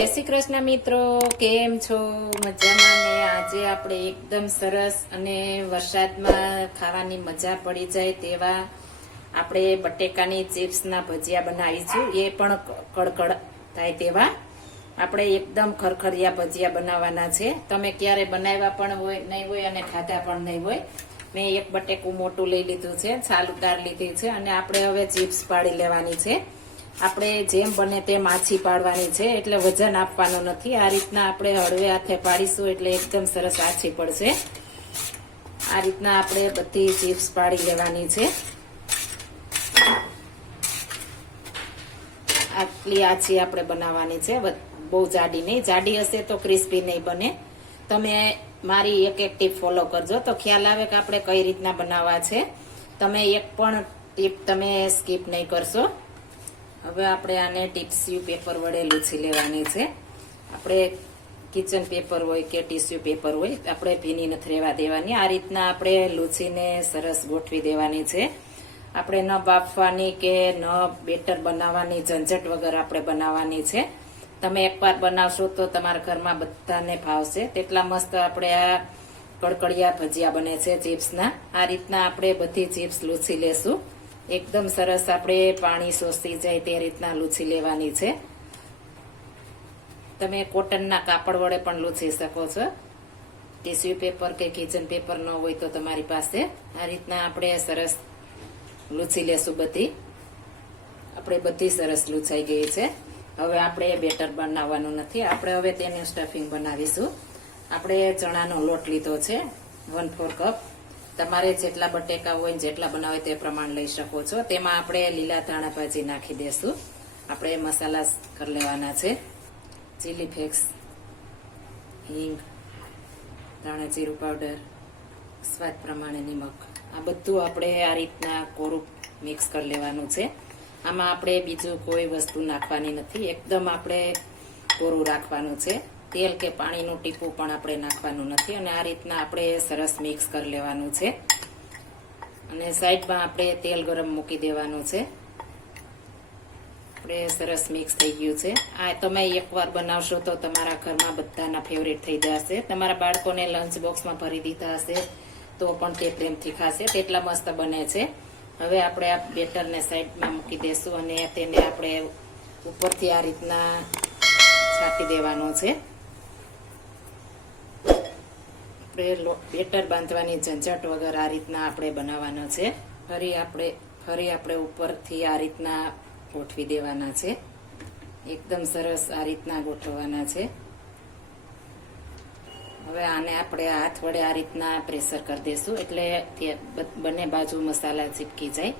જય શ્રી કૃષ્ણ મિત્રો, કેમ છો? મજામાં ને? આજે આપણે એકદમ સરસ અને વરસાદમાં ખાવાની મજા પડી જાય તેવા આપણે બટેકાની ચિપ્સના ભજીયા બનાવીશું. એ પણ કડકડ થાય તેવા. આપણે એકદમ ખરખરિયા ભજીયા બનાવવાના છે. તમે ક્યારે બનાવ્યા પણ હોય, નહીં હોય અને ખાધા પણ નહીં હોય, મેં એક બટેકું મોટું લઈ લીધું છે, છાલ ઉતાર લીધી છે અને આપણે હવે ચિપ્સ પાડી લેવાની છે. આપણે જેમ બને તેમ આછી પાડવાની છે, એટલે વજન આપવાનું નથી. આ રીતના આપણે હળવે હાથે પાડીશું એટલે એકદમ સરસ આછી પડશે. આ રીતના આપણે બધી ચિપ્સ પાડી લેવાની છે. આટલી આછી આપણે બનાવવાની છે. બહુ જાડી નહીં. જાડી હશે તો ક્રિસ્પી નહીં બને. તમે મારી એક એક ટીપ ફોલો કરજો. તો ખ્યાલ આવે કે આપણે કઈ રીતના બનાવવા છે. તમે એક પણ ટીપ તમે સ્કીપ નહીં કરશો. હવે આપણે આને ટીસ્યુ પેપર વડે લૂછી લેવાની છે. આપણે કિચન પેપર હોય કે ટીસ્યુ પેપર હોય, આપણે ભીની નથી રહેવા દેવાની. આ રીતના આપણે લૂછીને સરસ ગોઠવી દેવાની છે. આપણે ન બાફવાની કે ન બેટર બનાવવાની, ઝંઝટ વગર આપણે બનાવવાની છે. તમે એકવાર બનાવશો તો તમારા ઘરમાં બધાને ભાવશે. તેટલા મસ્ત આપણે આ કડકડિયા ભજીયા બને છે ચિપ્સના. આ રીતના આપણે બધી ચિપ્સ લૂછી લેશું. એકદમ સરસ આપણે પાણી શોષી જાય તે રીતના લૂછી લેવાની છે. તમે કોટનના કાપડ વડે પણ લૂછી શકો છો. ટીસ્યુ પેપર કે કિચન પેપર ન હોય તો તમારી પાસે આ રીતના આપણે સરસ લૂછી લેશું બધી. આપણે બધી સરસ લૂછાઈ ગઈ છે. હવે આપણે બેટર બનાવવાનું નથી. આપણે હવે તેનું સ્ટફિંગ બનાવીશું. આપણે ચણાનો લોટ લીધો છે. One four cup. તમારે જેટલા બટેકા હોય ને જેટલા બનાવે તે પ્રમાણ લઈ શકો છો. તેમાં આપણે લીલા ધાણા ભાજી નાખી દેશું. આપણે મસાલા કરી લેવાના છે. ચીલી ફ્લેક્સ હિંગ, ધાણા જીરું પાવડર સ્વાદ પ્રમાણે નિમક. આ બધું આપણે આ રીતના કોરું મિક્સ કરી લેવાનું છે. આમાં આપણે બીજું કોઈ વસ્તુ નાખવાની નથી. એકદમ આપણે કોરું રાખવાનું છે. તેલ કે પાણીનું ટીપું પણ આપણે નાખવાનું નથી અને આ રીતના આપણે સરસ મિક્સ કરી લેવાનું છે. અને સાઈડમાં આપણે તેલ ગરમ મૂકી દેવાનું છે. આપણે સરસ મિક્સ થઈ ગયું છે. આ તમે એકવાર બનાવશો તો તમારા ઘરમાં બધાના ફેવરેટ થઈ જશે. તમારા બાળકોને લંચ બોક્સમાં ભરી દીધા હશે તો પણ તે પ્રેમથી ખાશે. તેટલા મસ્ત બને છે. હવે આપણે આ બેટરને સાઈડમાં મૂકી દેશું અને તેને આપણે ઉપરથી આ રીતના છાંટી દેવાનો છે. આપણે બેટર બાંધવાની ઝંઝટ વગર આ રીતના આપણે બનાવવાનો છે. ફરી આપણે ફરી આપણે ઉપરથી આ રીતના ગોઠવી દેવાના છે. એકદમ સરસ આ રીતના ગોઠવવાના છે. હવે આને આપણે હાથ વડે આ રીતના પ્રેશર કરી દઈશું એટલે બંને બાજુ મસાલા ચીપકી જાય.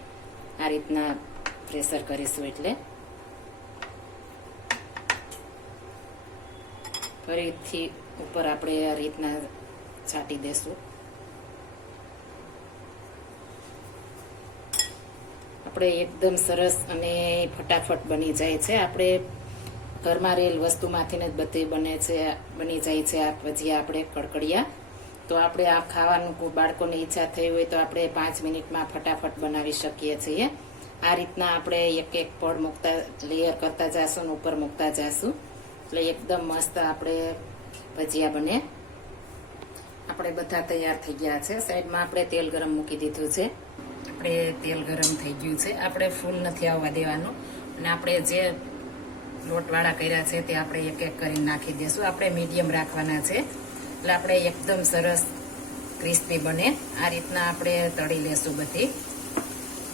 આ રીતના પ્રેશર કરીશું એટલે. ફરીથી ઉપર આપણે આ રીતના છાંટી દેશું. આપણે એકદમ સરસ અને ફટાફટ બની જાય છે. આપણે ઘરમાં રહેલ વસ્તુમાંથી જ બધી બને છે, બની જાય છે આ ભજીયા આપણે કડકડિયા. તો આપણે આ ખાવાનું બાળકોને ઈચ્છા થઈ હોય તો આપણે પાંચ મિનિટમાં ફટાફટ બનાવી શકીએ છીએ. આ રીતના આપણે એક એક પડ મૂકતા લેયર કરતા જાશું ને ઉપર મૂકતા જાશું. એટલે એકદમ મસ્ત આપણે ભજીયા બને. આપણે બધા તૈયાર થઈ ગયા છે. સાઈડમાં આપણે તેલ ગરમ મૂકી દીધું છે. આપણે તેલ ગરમ થઈ ગયું છે. આપણે ફૂલ નથી આવવા દેવાનું. અને આપણે જે લોટવાળા કર્યા છે તે આપણે એક એક કરીને નાખી દઈશું આપણે મીડિયમ રાખવાના છે. એટલે આપણે એકદમ સરસ ક્રિસ્પી બને. આ રીતના આપણે તળી લેશું બધી.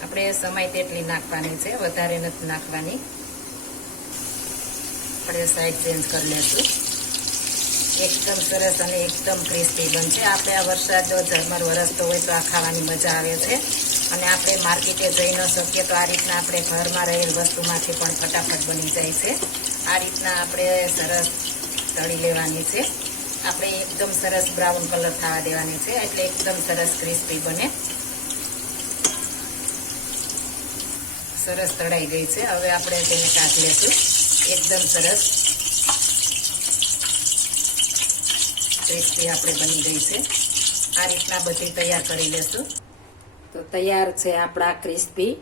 આપણે સમય તેટલી નાખવાની છે. વધારે નથી નાખવાની. આપણે સાઈડ ચેન્જ કરી લેશું. એકદમ સરસ અને એકદમ ક્રિસ્પી બનશે. આપણે આ વરસાદ ઝરમર વરસતો હોય તો આ ખાવાની મજા આવે છે. અને આપણે માર્કેટે જઈ ન શકીએ તો આ રીતના આપણે ઘરમાં રહેલ વસ્તુમાંથી પણ ફટાફટ બની જાય છે. આ રીતના આપણે સરસ તળી લેવાની છે. આપણે એકદમ સરસ બ્રાઉન કલર થવા દેવાની છે. એટલે એકદમ સરસ ક્રિસ્પી બને. સરસ તળાઈ ગઈ છે. હવે આપણે તેને કાઢ લેશું. એકદમ સરસ. ક્રિસ્પી આપણે બની ગઈ છે. આ રીતના બધી તૈયાર કરી લેશું. તો તૈયાર છે આપણા ક્રિસ્પી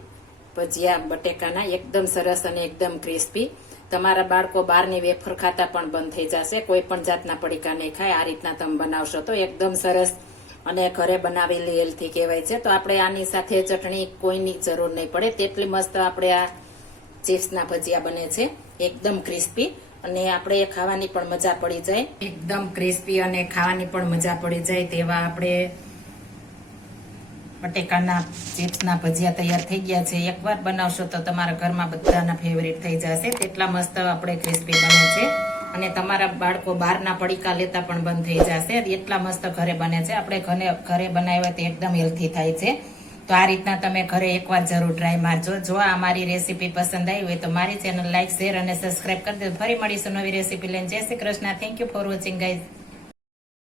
ભજીયા બટેકાના. એકદમ સરસ અને એકદમ ક્રિસ્પી. તમારા બાળકો બહારની વેફર ખાતા પણ બંધ થઈ જશે. કોઈ પણ જાતના પડીકા નહીં ખાય. આ રીતના તમે બનાવશો તો એકદમ સરસ અને ઘરે બનાવેલી હેલ્થી કહેવાય છે. તો આપણે આની સાથે ચટણી કોઈની જરૂર નહીં પડે. તેટલી મસ્ત આપણે આ ચિપ્સના ભજીયા બને છે. એકદમ ક્રિસ્પી અને આપણે ખાવાની પણ મજા પડી જાય. એકદમ ક્રિસ્પી અને ખાવાની પણ મજા પડી જાય તેવા આપણે બટેકાના ચિપ્સના ભજીયા તૈયાર થઈ ગયા છે. એકવાર બનાવશો તો તમારા ઘરમાં બધાના ફેવરેટ થઈ જશે. તેટલા મસ્ત આપણે ક્રિસ્પી બને છે. અને તમારા બાળકો બહારના પડીકા લેતા પણ બંધ થઈ જશે. એટલા મસ્ત ઘરે બને છે. આપણે ઘરે ઘરે બનાવ્યા તો એકદમ હેલ્થી થાય છે. તો આ રીતના તમે ઘરે એકવાર જરૂર ટ્રાય મારજો. જો આ મારી રેસીપી પસંદ આવી હોય તો મારી ચેનલ લાઈક શેર અને સબસ્ક્રાઇબ કરી દેજો ફરી મળીશું નવી રેસીપી લઈને. જય Shri Krishna. Thank you for watching guys